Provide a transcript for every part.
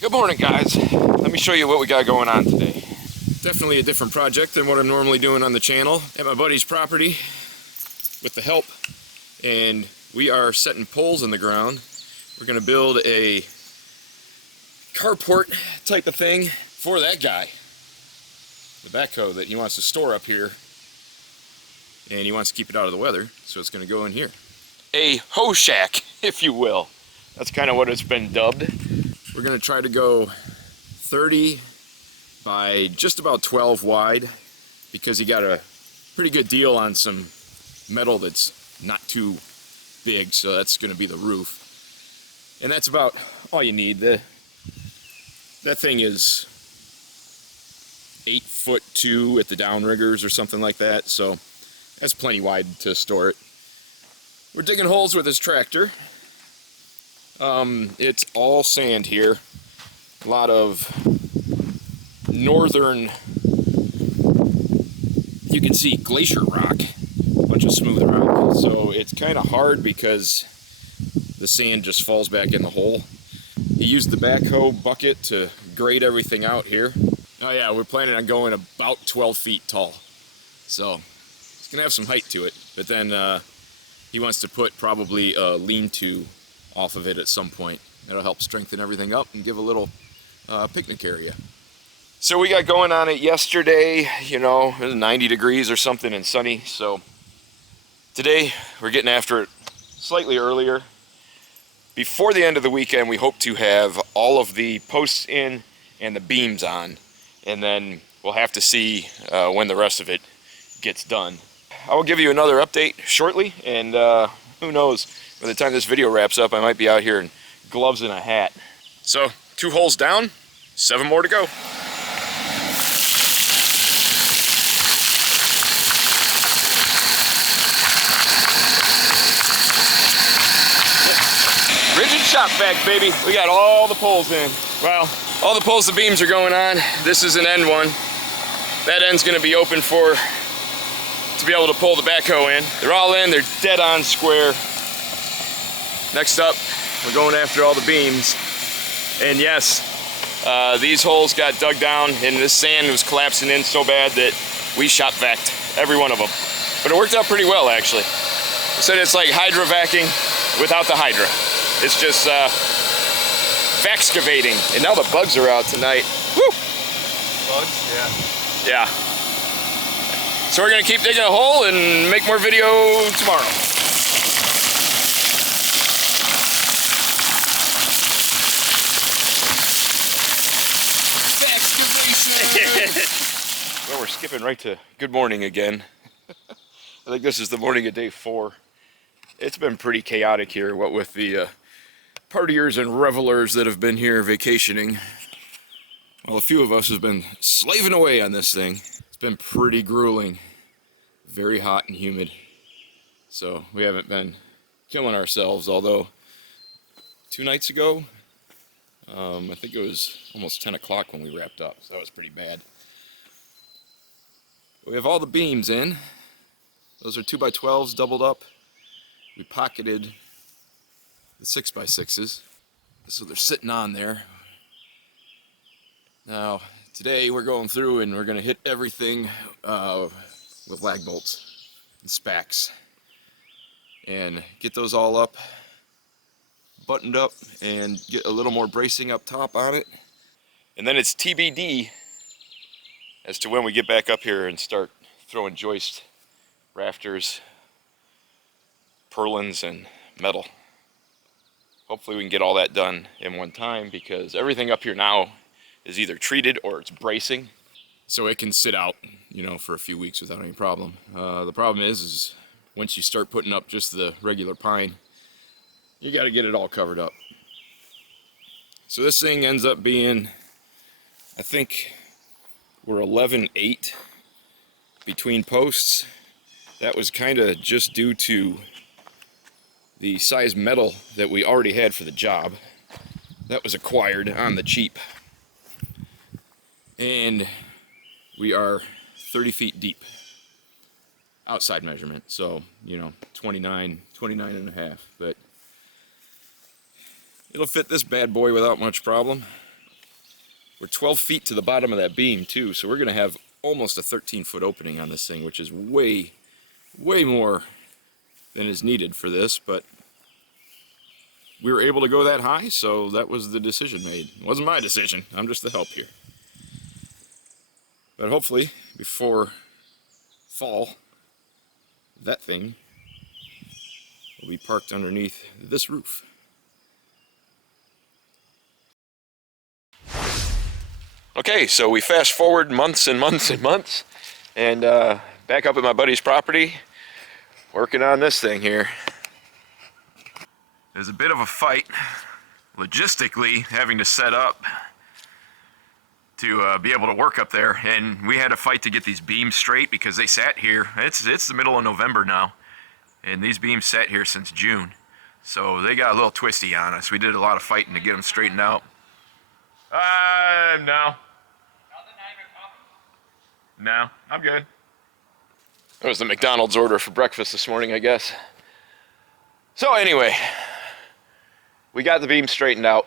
Good morning, guys. Let me show you what we got going on today. Definitely a different project than what I'm normally doing on the channel. At my buddy's property with the help, and we are setting poles in the ground. We're gonna build a carport type of thing for that guy. The backhoe that he wants to store up here, and he wants to keep it out of the weather, so it's gonna go in here. A hoe shack, if you will. That's kind of what it's been dubbed. We're gonna try to go 30 by just about 12 wide, because he got a pretty good deal on some metal that's not too big, so that's gonna be the roof. And that's about all you need. That thing is 8'2" at the downriggers or something like that, so that's plenty wide to store it. We're digging holes with his tractor. It's all sand here. A lot of northern, you can see glacier rock, a bunch of smooth rock. So it's kind of hard because the sand just falls back in the hole. He used the backhoe bucket to grade everything out here. Oh yeah, we're planning on going about 12 feet tall. So it's gonna have some height to it, but then he wants to put probably a lean-to off of it at some point. That'll help strengthen everything up and give a little picnic area. So we got going on it yesterday, you know, it was 90 degrees or something and sunny. So today we're getting after it slightly earlier. Before the end of the weekend, we hope to have all of the posts in and the beams on. And then we'll have to see when the rest of it gets done. I will give you another update shortly, and who knows, by the time this video wraps up, I might be out here in gloves and a hat. So, 2 holes down, 7 more to go. Rigid shop vac, baby. We got all the poles in. Well, all the poles, the beams are going on. This is an end one. That end's gonna be open to be able to pull the backhoe in. They're all in, they're dead on square. Next up, we're going after all the beams. And yes, these holes got dug down and this sand was collapsing in so bad that we shop vac'd every one of them. But it worked out pretty well, actually. I said it's like hydra vacking without the hydra. It's just vaxcavating. And now the bugs are out tonight. Woo! Bugs? Yeah. So we're gonna keep digging a hole and make more video tomorrow. Well, we're skipping right to good morning again. I think this is the morning of day 4. It's been pretty chaotic here, what with the partiers and revelers that have been here vacationing. Well, a few of us have been slaving away on this thing. It's been pretty grueling, very hot and humid. So we haven't been killing ourselves, although 2 nights ago, I think it was almost 10 o'clock when we wrapped up, so that was pretty bad. We have all the beams in. Those are 2x12s doubled up. We pocketed the 6x6s, so they're sitting on there. Now, today we're going through and we're going to hit everything with lag bolts and spacks and get those all up, buttoned up, and get a little more bracing up top on it. And then it's TBD as to when we get back up here and start throwing joist, rafters, purlins, and metal. Hopefully we can get all that done in one time, because everything up here now is either treated or it's bracing, so it can sit out, you know, for a few weeks without any problem. The problem is once you start putting up just the regular pine, you got to get it all covered up. So this thing ends up being, I think we're 11/8 between posts. That was kind of just due to the size metal that we already had for the job. That was acquired on the cheap. And we are 30 feet deep. Outside measurement, so, you know, 29 and a half. But it'll fit this bad boy without much problem. We're 12 feet to the bottom of that beam too, so we're gonna have almost a 13-foot opening on this thing, which is way more than is needed for this, but we were able to go that high, so that was the decision made. It wasn't my decision, I'm just the help here. But hopefully, before fall, that thing will be parked underneath this roof. Okay, so we fast forward months and months and months, and back up at my buddy's property, working on this thing here. There's a bit of a fight, logistically, having to set up to be able to work up there, and we had a fight to get these beams straight because they sat here. It's the middle of November now, and these beams sat here since June, so they got a little twisty on us. We did a lot of fighting to get them straightened out. No, I'm good. That was the McDonald's order for breakfast this morning, I guess. So anyway, we got the beam straightened out,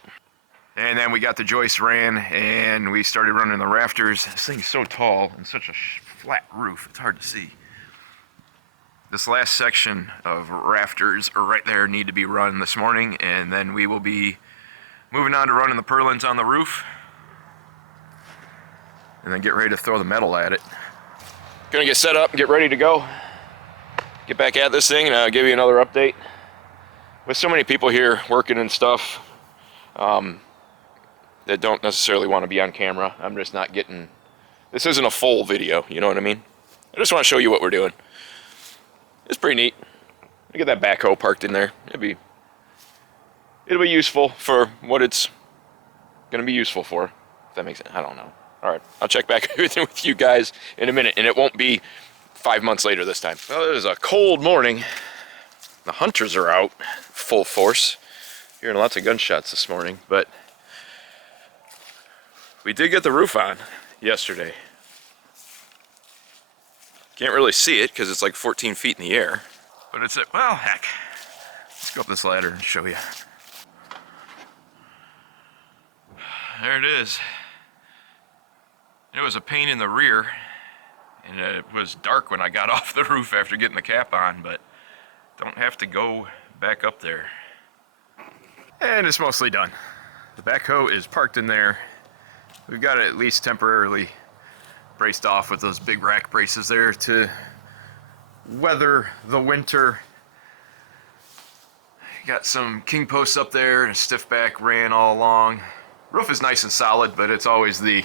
and then we got the joist ran, and we started running the rafters. This thing's so tall and such a flat roof, it's hard to see. This last section of rafters are right there, need to be run this morning, and then we will be moving on to running the purlins on the roof, and then get ready to throw the metal at it. Gonna get set up and get ready to go. Get back at this thing, and I'll give you another update. With so many people here working and stuff that don't necessarily want to be on camera, I'm just not getting... This isn't a full video, you know what I mean? I just want to show you what we're doing. It's pretty neat. Look at that backhoe parked in there. It'll be useful for what it's gonna be useful for. If that makes sense, I don't know. All right, I'll check back with you guys in a minute, and it won't be 5 months later this time. Well, it is a cold morning. The hunters are out full force. Hearing lots of gunshots this morning, but we did get the roof on yesterday. Can't really see it because it's like 14 feet in the air, but it's well, heck. Let's go up this ladder and show you. There it is. It was a pain in the rear, and it was dark when I got off the roof after getting the cap on, but don't have to go back up there. And it's mostly done. The backhoe is parked in there. We've got it at least temporarily braced off with those big rack braces there to weather the winter. Got some king posts up there and a stiff back ran all along. Roof is nice and solid, but it's always the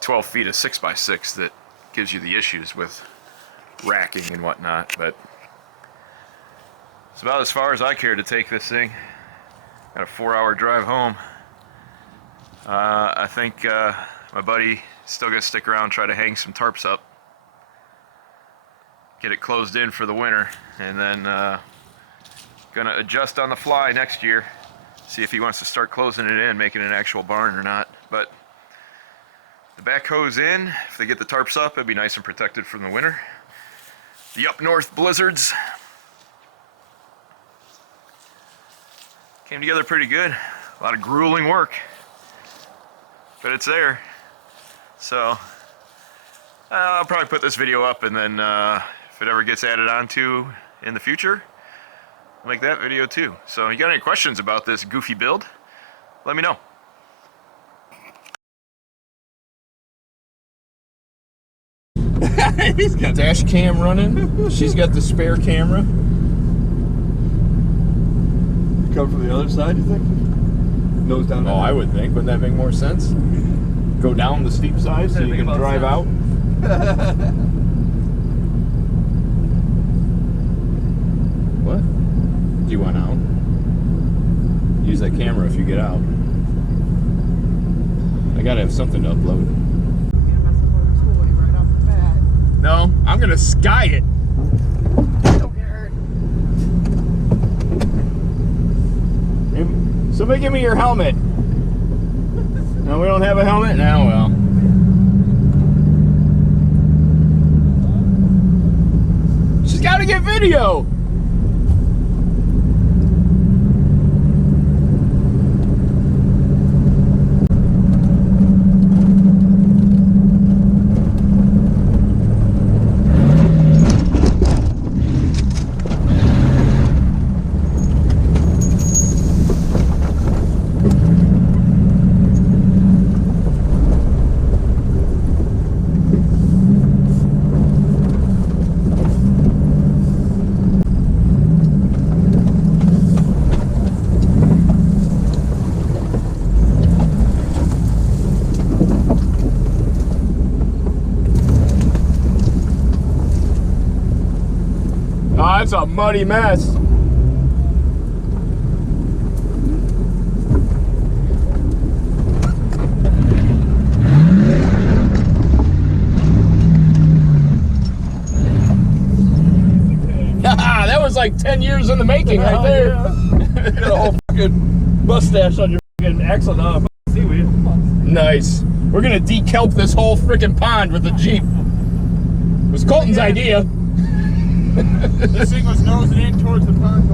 12 feet of 6x6 that gives you the issues with racking and whatnot. But it's about as far as I care to take this thing. Got a 4-hour drive home. I think my buddy is still gonna stick around and try to hang some tarps up, get it closed in for the winter, and then gonna adjust on the fly next year, see if he wants to start closing it in, making an actual barn or not. But the backhoe's in. If they get the tarps up, it'd be nice and protected from the winter. The up north blizzards came together pretty good. A lot of grueling work, but it's there. So I'll probably put this video up, and then if it ever gets added onto in the future, I'll make that video too. So you got any questions about this goofy build, let me know. He's got dash cam running. She's got the spare camera. Come from the other side, you think? Nose down. Oh, I would think. Wouldn't that make more sense? Go down the steep side so you can drive out. What? Do you want out? Use that camera if you get out. I gotta have something to upload. No, I'm gonna sky it. Don't get hurt. Somebody give me your helmet. No, we don't have a helmet? Now, well. She's gotta get video. a muddy mess. That was like 10 years in the making right there. Yeah. You got a whole fucking mustache on your fucking axle now. Seaweed. Nice. We're gonna dekelp this whole freaking pond with the Jeep. It was Colton's idea. This thing was nosing in towards the pond.